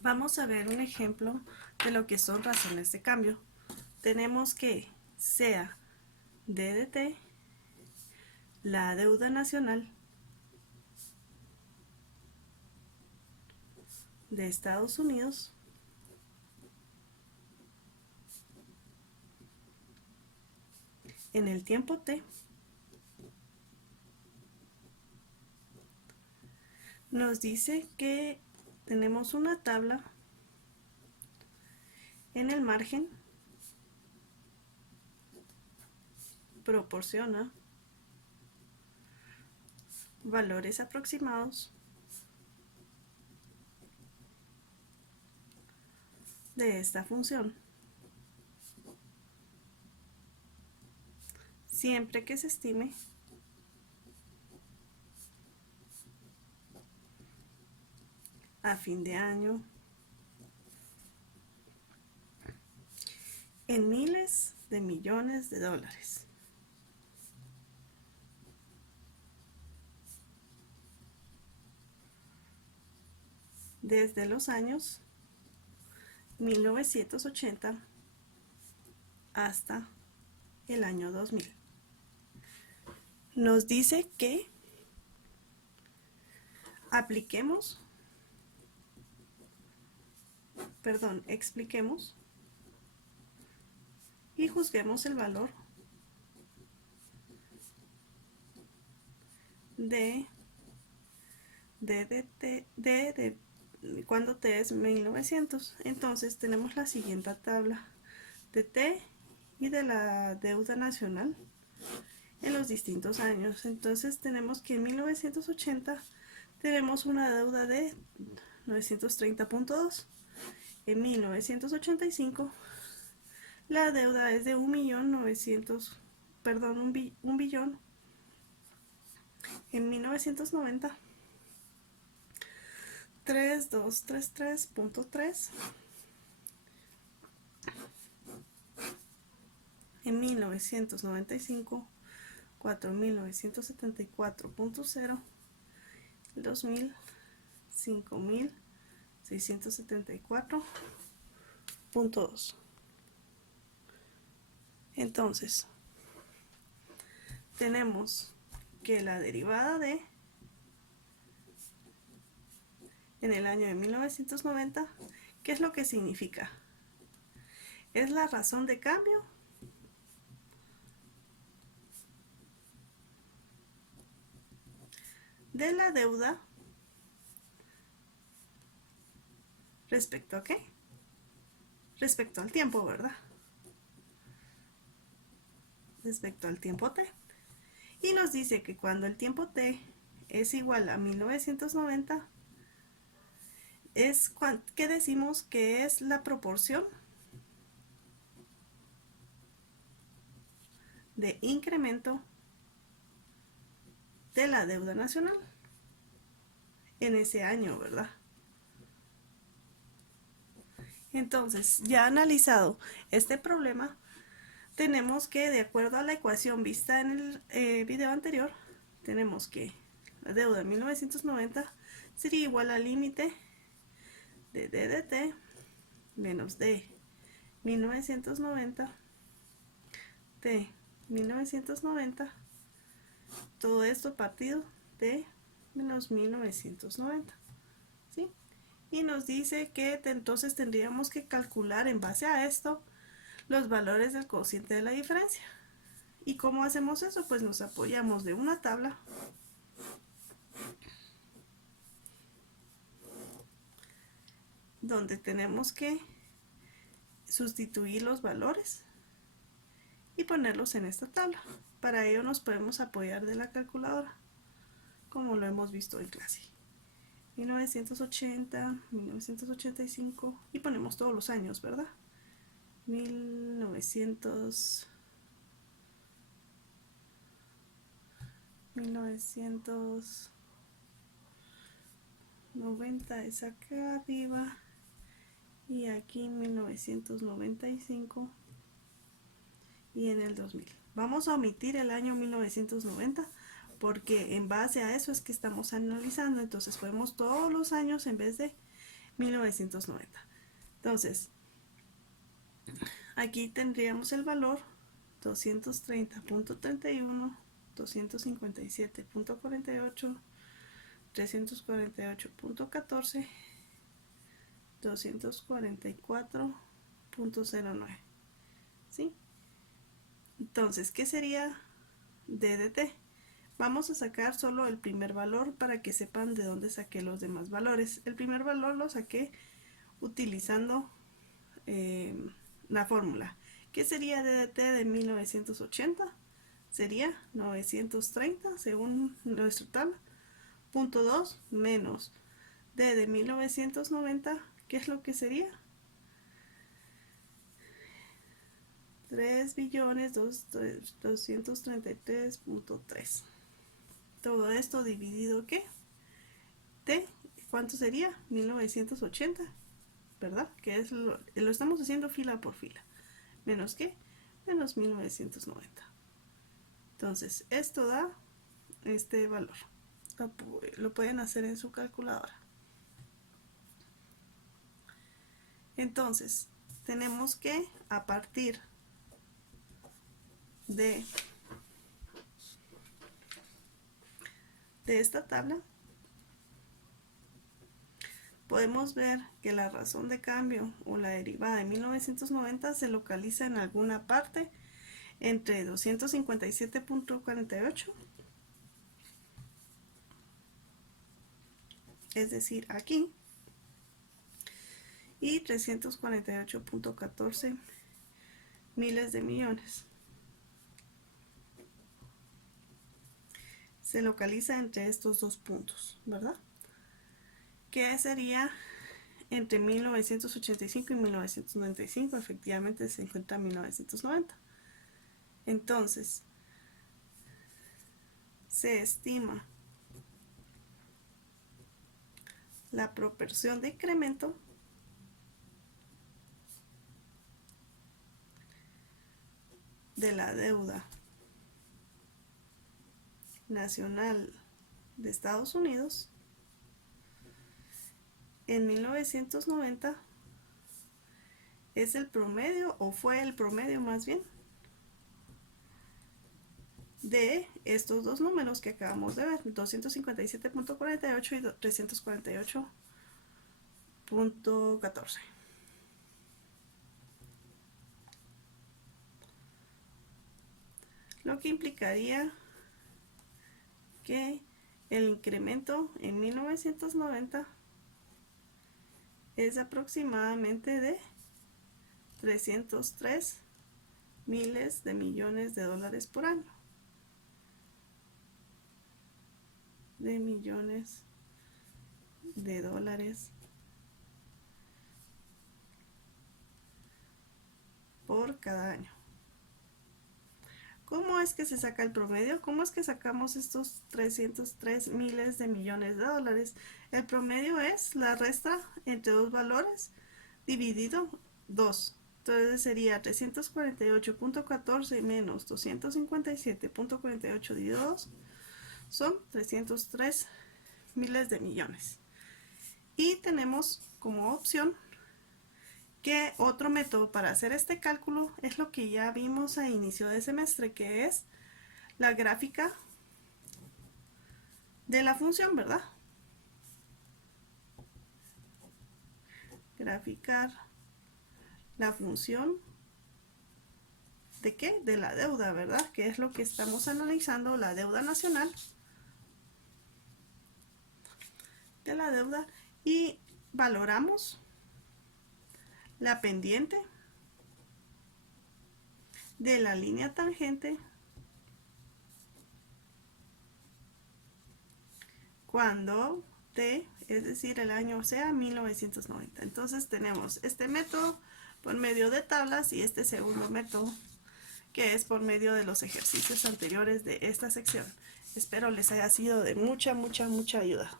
Vamos a ver un ejemplo de lo que son razones de cambio. Tenemos que sea DDT, la deuda nacional de Estados Unidos, en el tiempo T, nos dice que tenemos una tabla en el margen, proporciona valores aproximados de esta función, siempre que se estime a fin de año en miles de millones de dólares. Desde los años 1980 hasta el año 2000. Nos dice que expliquemos y juzguemos el valor de cuando T es 1900. Entonces tenemos la siguiente tabla de T y de la deuda nacional en los distintos años. Entonces tenemos que en 1980 tenemos una deuda de 930.2. En 1985 la deuda es de 1 billón. En 1990 3233.3. En 1995 4.974.0. 2000 5.674.2. Entonces tenemos que la derivada de en el año de 1990, ¿qué es lo que significa? Es la razón de cambio de la deuda respecto a qué? Respecto al tiempo, ¿verdad? Respecto al tiempo t. Y nos dice que cuando el tiempo t es igual a 1990, es que decimos que es la proporción de incremento de la deuda nacional en ese año, ¿verdad? Entonces, ya analizado este problema, tenemos que, de acuerdo a la ecuación vista en el video anterior, tenemos que la deuda en 1990 sería igual al límite de DDT menos D 1990 de 1990, todo esto partido de menos 1990, ¿sí? Y nos dice que entonces tendríamos que calcular en base a esto los valores del cociente de la diferencia. ¿Y cómo hacemos eso? Pues nos apoyamos de una tabla donde tenemos que sustituir los valores y ponerlos en esta tabla. Para ello nos podemos apoyar de la calculadora, como lo hemos visto en clase. 1980, 1985 y ponemos todos los años, ¿verdad? 1990 es acá arriba y aquí 1995 y en el 2000. Vamos a omitir el año 1990 porque en base a eso es que estamos analizando. Entonces ponemos todos los años en vez de 1990. Entonces, aquí tendríamos el valor 230.31, 257.48, 348.14, 244.09. ¿Sí? Entonces, ¿qué sería D de T? Vamos a sacar solo el primer valor para que sepan de dónde saqué los demás valores. El primer valor lo saqué utilizando la fórmula. ¿Qué sería D de T de 1980? Sería 930 según nuestro tabla, punto 2 menos D de 1990, ¿qué es lo que sería? 3.233.3. Todo esto dividido, ¿qué? T, ¿cuánto sería? 1980, ¿verdad? Que es lo estamos haciendo fila por fila. ¿Menos qué? Menos 1990. Entonces, esto da este valor. Lo pueden hacer en su calculadora. Entonces, tenemos que, a partir de esta tabla, podemos ver que la razón de cambio o la derivada de 1990 se localiza en alguna parte entre 257.48, es decir, aquí, y 348.14 miles de millones. Se localiza entre estos dos puntos, ¿verdad? ¿Qué sería entre 1985 y 1995? Efectivamente se encuentra en 1990. Entonces, se estima la proporción de incremento de la deuda nacional de Estados Unidos en 1990 es el promedio, o fue el promedio más bien, de estos dos números que acabamos de ver, 257.48 y 348.14. Lo que implicaría que el incremento en 1990 es aproximadamente de 303 miles de millones de dólares por año. De millones de dólares por cada año. ¿Cómo es que se saca el promedio? ¿Cómo es que sacamos estos 303 miles de millones de dólares? El promedio es la resta entre dos valores dividido 2. Entonces sería 348.14 menos 257.48 dividido 2. Son 303 miles de millones. Y tenemos como opción que otro método para hacer este cálculo es lo que ya vimos a inicio de semestre, que es la gráfica de la función, ¿verdad? Graficar la función ¿de qué? De la deuda, ¿verdad? Que es lo que estamos analizando, la deuda nacional. De la deuda, y valoramos la pendiente de la línea tangente cuando T, es decir, el año sea 1990. Entonces tenemos este método por medio de tablas y este segundo método que es por medio de los ejercicios anteriores de esta sección. Espero les haya sido de mucha ayuda.